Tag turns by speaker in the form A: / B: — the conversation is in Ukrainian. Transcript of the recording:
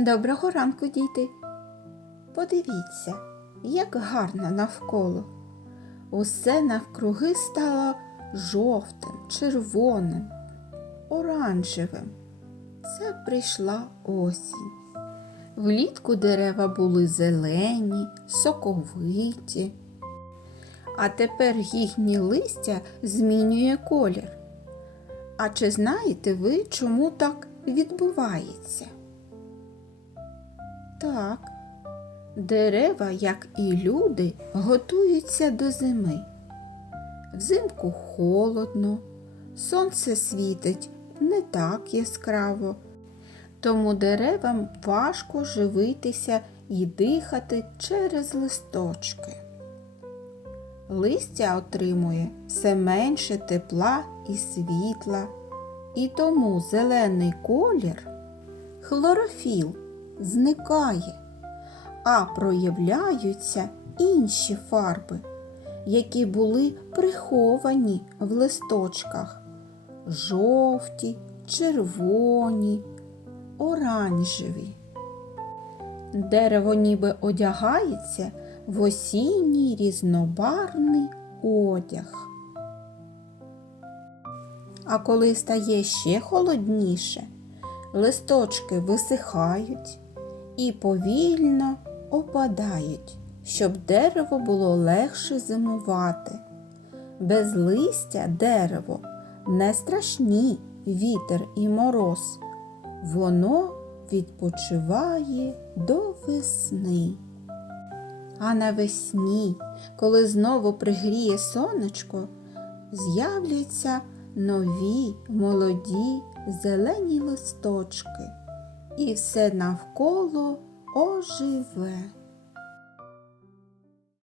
A: Доброго ранку, діти. Подивіться, як гарно навколо. Усе навкруги стало жовтим, червоним, оранжевим. Це прийшла осінь. Влітку дерева були зелені, соковиті, а тепер їхнє листя змінює колір. А чи знаєте ви, чому так відбувається? Так, дерева, як і люди, готуються до зими. Взимку холодно, сонце світить не так яскраво, тому деревам важко живитися і дихати через листочки. Листя отримує все менше тепла і світла, і тому зелений колір хлорофіл зникає, а проявляються інші фарби, які були приховані в листочках жовті, червоні, оранжеві. Дерево ніби одягається в осінній різнобарний одяг. А коли стає ще холодніше, листочки висихають і повільно опадають, щоб дерево було легше зимувати. Без листя дерево не страшні вітер і мороз. Воно відпочиває до весни. А навесні, коли знову пригріє сонечко, з'являться нові молоді зелені листочки, і все навколо оживе.